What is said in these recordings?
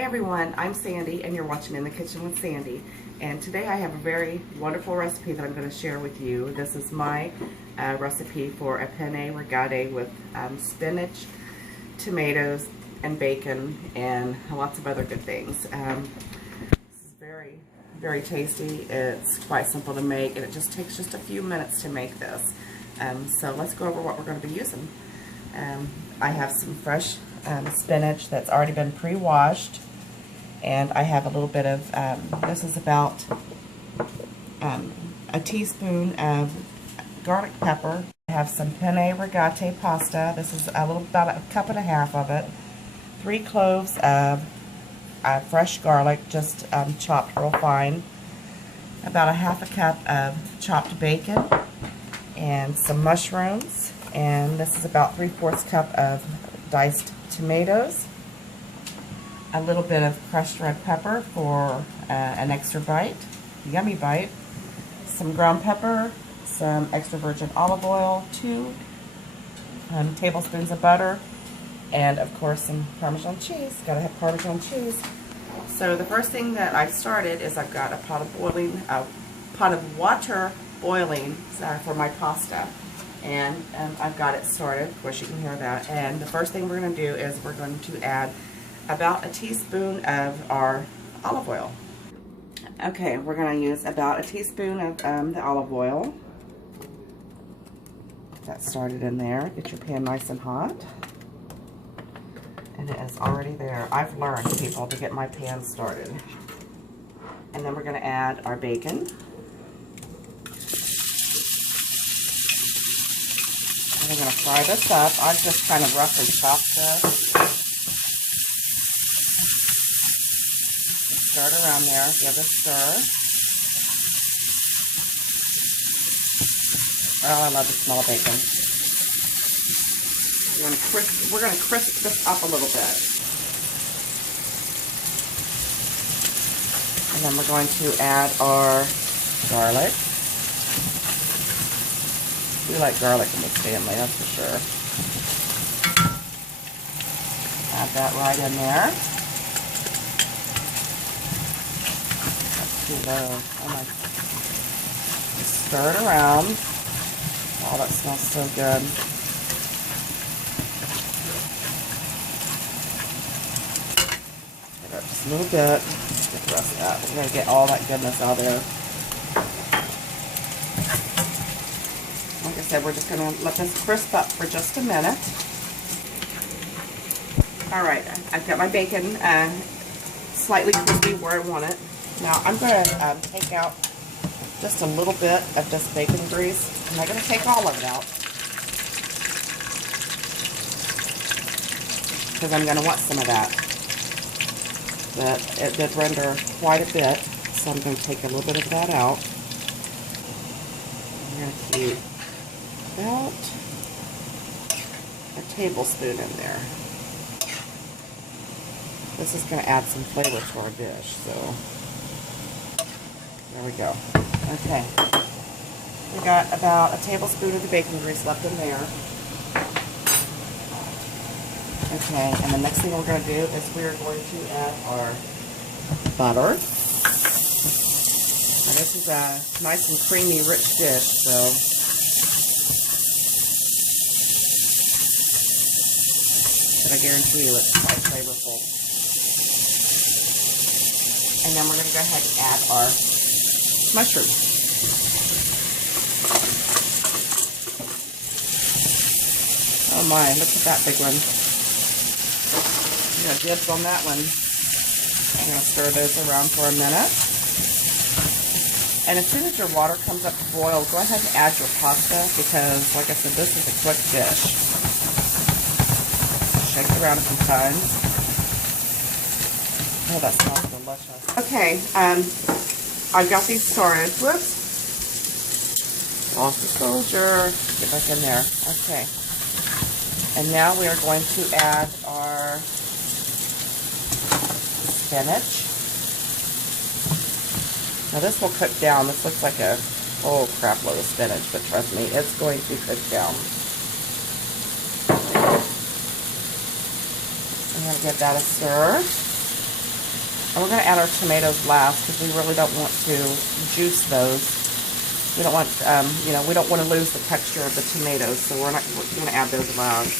Hey everyone, I'm Sandy and you're watching In the Kitchen with Sandy. And today I have a very wonderful recipe that I'm going to share with you. This is my recipe for a penne rigate with spinach, tomatoes, and bacon, and lots of other good things. This is very, very tasty. It's quite simple to make, and it just takes just a few minutes to make this. So let's go over what we're going to be using. I have some fresh spinach that's already been pre-washed, and I have a little bit of, this is about a teaspoon of garlic pepper. I have some penne rigate pasta. This is about a cup and a half of it. 3 cloves of fresh garlic, just chopped real fine. About a half a cup of chopped bacon, and some mushrooms. And this is about 3/4 cup of diced tomatoes, a little bit of crushed red pepper for an extra bite, yummy bite, some ground pepper, some extra virgin olive oil, 2 tablespoons of butter, and of course some Parmesan cheese. Gotta have Parmesan cheese. So the first thing that I've started is I've got a pot of water boiling for my pasta. And I've got it started. Of course you can hear that. And the first thing we're going to do is we're going to add about a teaspoon of our olive oil. Okay, we're going to use about a teaspoon of the olive oil. Get that started in there. Get your pan nice and hot. And it is already there. I've learned, people, to get my pan started. And then we're going to add our bacon. We're going to fry this up. I've just kind of roughly chopped this. Stir it around there. Give it a stir. Oh, I love the smell of bacon. We're going to crisp this up a little bit. And then we're going to add our garlic. We like garlic in this family, that's for sure. Add that right in there. That's too low. Oh my. Just stir it around. Oh, that smells so good. Give it just a little bit. Get the rest of that. We're going to get all that goodness out of there. Like I said, we're just going to let this crisp up for just a minute. Alright, I've got my bacon slightly crispy where I want it. Now I'm going to take out just a little bit of this bacon grease. I'm not going to take all of it out, because I'm going to want some of that. But it did render quite a bit, so I'm going to take a little bit of that out. I'm going to keep about a tablespoon in there. This is going to add some flavor to our dish, so there we go. Okay, we got about a tablespoon of the bacon grease left in there. Okay, and the next thing we're going to do is we're going to add our butter. Now this is a nice and creamy, rich dish, so but I guarantee you it's quite flavorful. And then we're going to go ahead and add our mushrooms. Oh my, look at that big one. I'm going to dibs on that one. I'm going to stir those around for a minute. And as soon as your water comes up to boil, go ahead and add your pasta, because, like I said, this is a quick dish. Shake it around a few times. Oh, that smells delicious. Okay, I've got these started. Whoops. Lost the soldier. Get back in there. Okay. And now we are going to add our spinach. Now this will cook down. This looks like a whole crap load of spinach, but trust me, it's going to cook down. I'm going to give that a stir. And we're going to add our tomatoes last because we really don't want to juice those. We don't want, we don't want to lose the texture of the tomatoes, so we're going to add those last.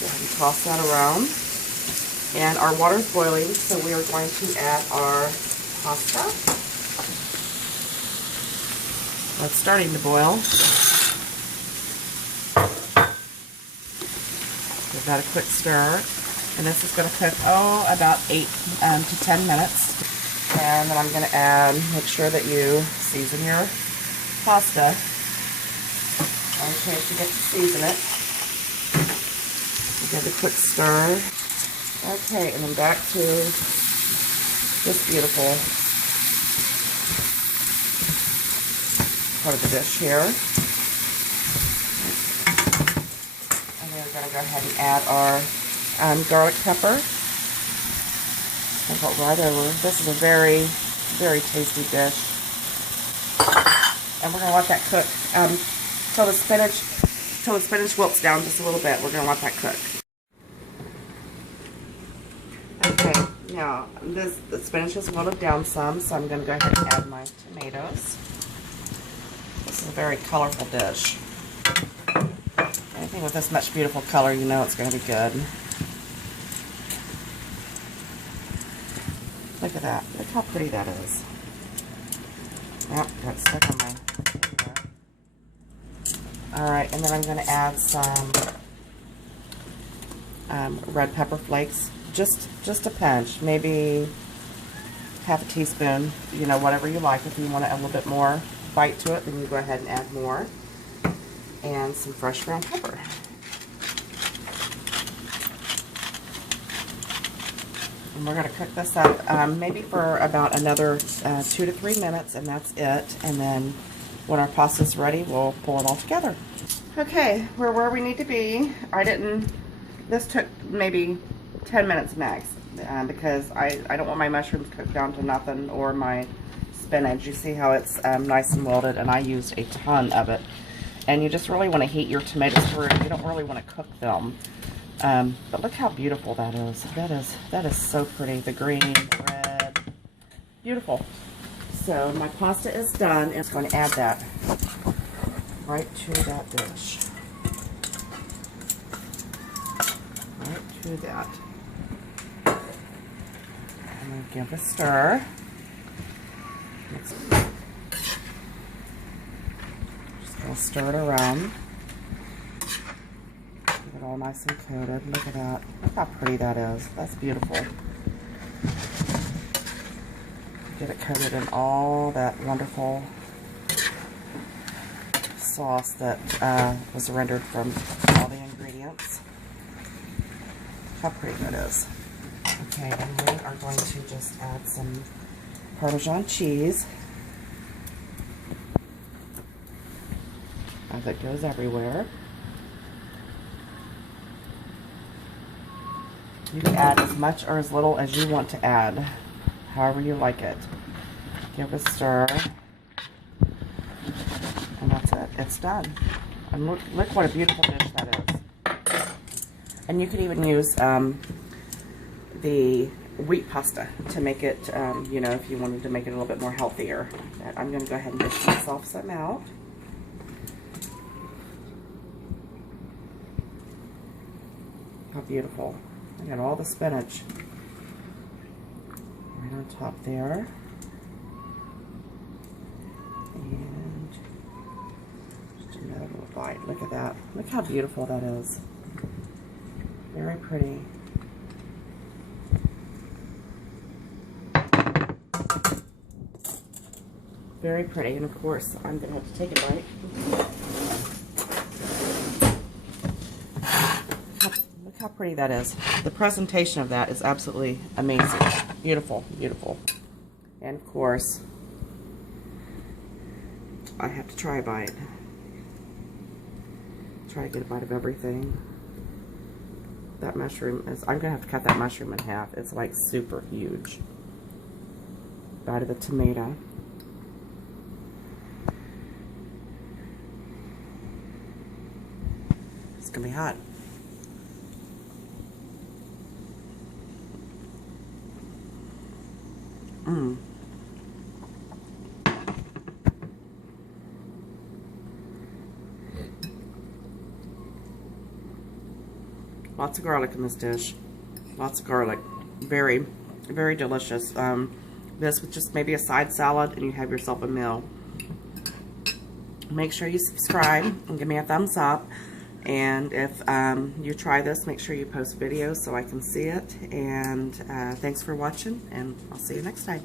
Go ahead and toss that around. And our water's boiling, so we are going to add our pasta. Well, it's starting to boil. Give that a quick stir. And this is going to cook, about 8 to 10 minutes. And then I'm going to make sure that you season your pasta. Okay, forget to season it. Give it a quick stir. Okay, and then back to this beautiful part of the dish here. And then we're going to go ahead and add our garlic pepper. I'll go right over. This is a very, very tasty dish. And we're going to let that cook till the spinach wilts down just a little bit. We're going to let that cook. Okay, now the spinach has wilted down some, so I'm going to go ahead and add my tomatoes. This is a very colorful dish. Anything with this much beautiful color, you know it's going to be good. Look at that. Look how pretty that is. Yep, got stuck on my finger. Alright, and then I'm going to add some red pepper flakes. Just a pinch. Maybe half a teaspoon. You know, whatever you like. If you want a little bit more bite to it, then you go ahead and add more. And some fresh ground pepper. And we're going to cook this up maybe for about another 2 to 3 minutes, and that's it. And then when our pasta's ready, we'll pull it all together. Okay, we're where we need to be. This took maybe 10 minutes max because I don't want my mushrooms cooked down to nothing, or my spinach. You see how it's nice and wilted, and I used a ton of it. And you just really want to heat your tomatoes through. You don't really want to cook them. But look how beautiful that is. That is so pretty. The green, red, beautiful. So my pasta is done. It's going to add that right to that dish. Right to that. I'm going to give a stir. Just going to stir it around. Get it all nice and coated. Look at that. Look how pretty that is. That's beautiful. Get it coated in all that wonderful sauce that was rendered from all the ingredients. How pretty that is. Okay, and we are going to just add some Parmesan cheese. As it goes everywhere. You can add as much or as little as you want to add, however you like it. Give it a stir, and that's it. It's done. And look what a beautiful dish that is. And you could even use the wheat pasta to make it, you know, if you wanted to make it a little bit more healthier. I'm going to go ahead and dish myself some out. How beautiful. I got all the spinach right on top there. And just another little bite. Look at that. Look how beautiful that is. Very pretty. Very pretty. And of course, I'm going to have to take a bite. How pretty that is. The presentation of that is absolutely amazing. Beautiful, beautiful. And of course, I have to try a bite. Try to get a bite of everything. That mushroom is, I'm going to have to cut that mushroom in half. It's like super huge. Bite of the tomato. It's going to be hot. Mmm. Lots of garlic in this dish. Lots of garlic. Very, very delicious. This with just maybe a side salad and you have yourself a meal. Make sure you subscribe and give me a thumbs up. And if you try this, make sure you post videos so I can see it. And thanks for watching, and I'll see you next time.